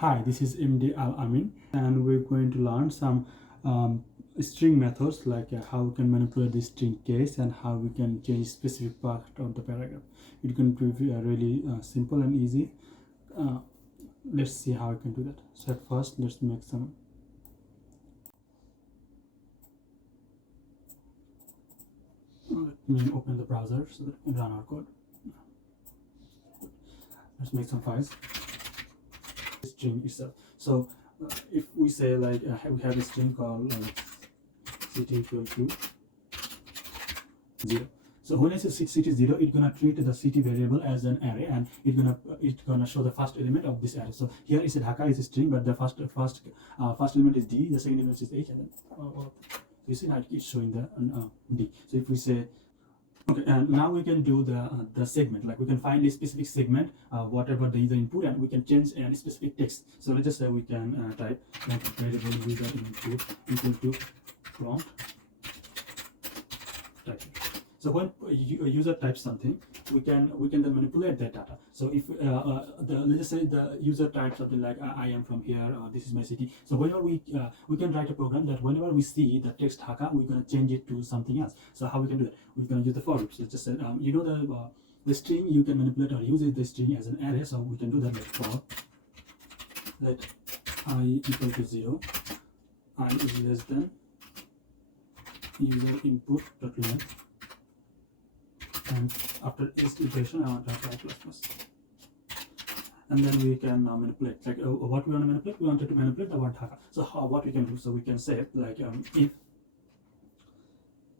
Hi, this is MD Al Amin, and we're going to learn some string methods like how we can manipulate the string case and how we can change specific part of the paragraph. It's going to be really simple and easy. Let's see how we can do that. So at first, let's make some. Let me open the browser so that we can run our code. Let's make some files. String itself. So if we say like we have a string called city equal to 0. So when I say city 0, it's gonna treat the city variable as an array, and it's gonna show the first element of this array. So here is a Dhaka is a string, but the first element is D, the second element is H, and then you see now it's showing the D. So if we say okay, and now we can do the segment. Like we can find a specific segment, whatever the user input, and we can change any specific text. So let's just say we can type variable user input equal to prompt type. So when a user types something, we can then manipulate that data. So if let's just say the user types something like I am from here, this is my city. So whenever we can write a program that whenever we see the text Dhaka, we're gonna change it to something else. So how we can do that? We're gonna use the for loop. So just say you know the string you can manipulate or use the string as an array. So we can do that like for let I equal to 0, I is less than user input dot length. And after each iteration, I want to apply plus plus. And then we can manipulate. Like what we want to manipulate? We wanted to manipulate the word Dhaka. So what we can do? So we can say like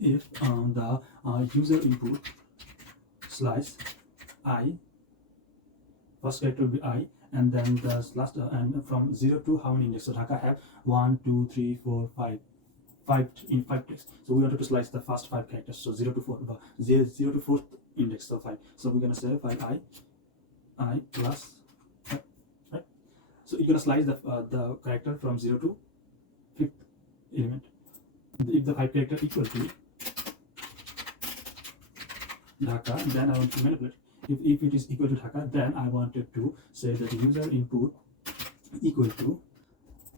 if the user input slice I, first character will be I, and then the last and from 0 to how many index? So Dhaka have 1, 2, 3, 4, 5. 5 text. So we wanted to slice the first 5 characters. So 0 to 4, 0 to 4th index, so 5. So we're gonna say 5 I plus 5, right? So you're gonna slice the character from 0 to 5th element. If the 5 character equal to Dhaka, then I want to manipulate. If it is equal to Dhaka, then I wanted to say that the user input equal to.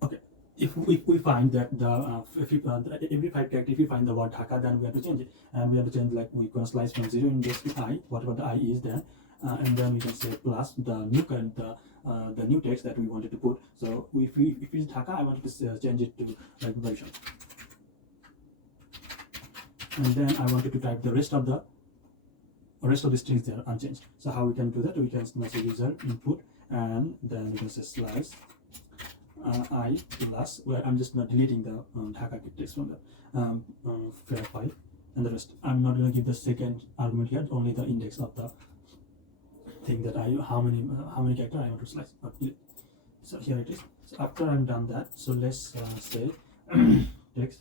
Okay. If we find that every 5 character, if we find the word Dhaka, then we have to change it, and we have to change like we're gonna slice from 0 index to I, whatever the I is then, and then we can say plus the new current the new text that we wanted to put. So if it's Dhaka, I wanted to change it to like version, and then I wanted to type the rest of the strings there unchanged. So how we can do that? We can say user input, and then we can say slice I plus, where I'm just not deleting the Dhaka text from the fair 5, and the rest. I'm not going to give the second argument here, only the index of the thing that how many character I want to slice. So here it is. So after I'm done that, so let's say text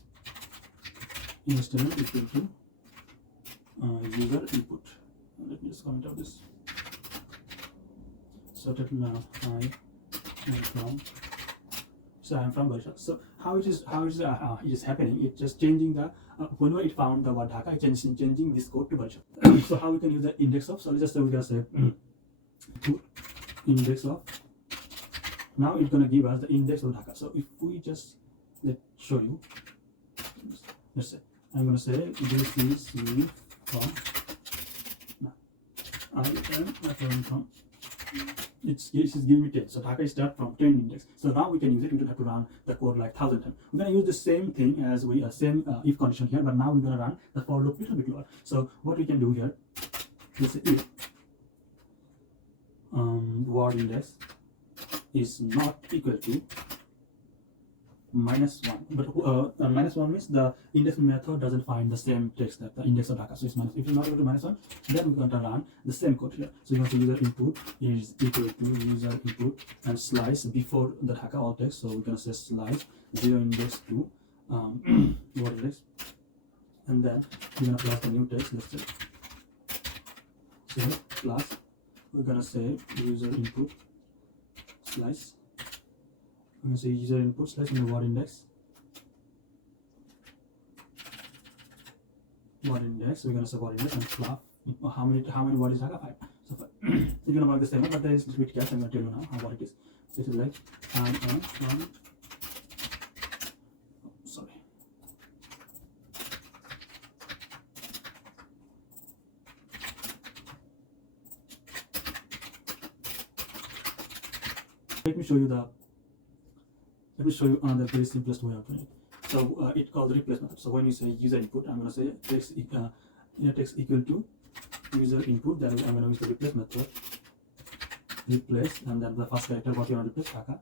instrument equal to user input. Let me just comment out this. So that now I am from. So I'm from Barisha. So how it is happening? It's just changing the whenever it found the word Dhaka, it's changing this code to Barisha. So how we can use the index of? So let's just say we can say index of. Now it's gonna give us the index of Dhaka. So if we just show you, let's say I'm gonna say this is me from. I am from. It's giving me 10. So Dhaka is start from 10 index. So now we can use it. We don't have to run the code like 1,000 times. We're gonna use the same thing as we same if condition here, but now we're gonna run the for loop a little bit lower. So what we can do here is if word index is not equal to -1, but -1 means the index method doesn't find the same text that the index of Dhaka. So it's minus. If it's not equal to -1, then we're going to run the same code here. So you want to user input is equal to user input and slice before the Dhaka all text. So we're going to say slice 0 index to word index, and then we're going to plus the new text. Let's say so plus we're going to say user input slice. I'm going to say user input slice in the word index. Word index. We're going to say word index and fluff. How many words is Dhaka? 5. So 5. You're going to work the same one, but there is a little bit catch. I'm going to tell you now what it is. It is like I am from, sorry. Let me show you another very simplest way of doing it. So it called the replace method. So when you say user input, I'm going to say text text equal to user input. Then I'm going to use the replace method. Replace, and then the first character what you want to replace, Dhaka,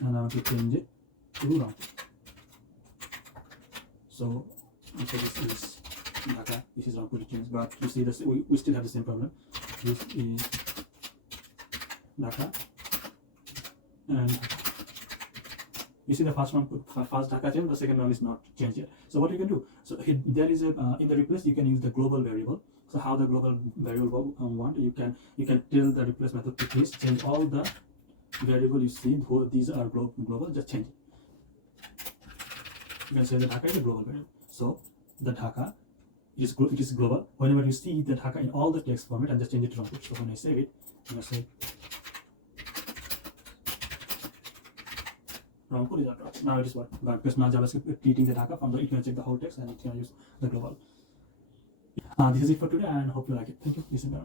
and I want to change it to Rangpur. So this is Dhaka, this is Rangpur to change, but you see this, we still have the same problem. This is Dhaka, and you see the first one first Dhaka change, the second one is not changed yet. So what you can do, so there is a in the replace you can use the global variable. So how the global variable want, you can tell the replace method to please change all the variable you see. These are global, just change it. You can say the Dhaka is a global variable. So the Dhaka it is global. Whenever you see the Dhaka in all the text format, and just change it to Rangpur. So when I save it, I'm gonna say Rangpur is not right. Now it is what? Because now JavaScript treating the Dhaka from the, you can check the whole text and it can use the global. This is it for today, and hope you like it. Thank you. Listen, bye.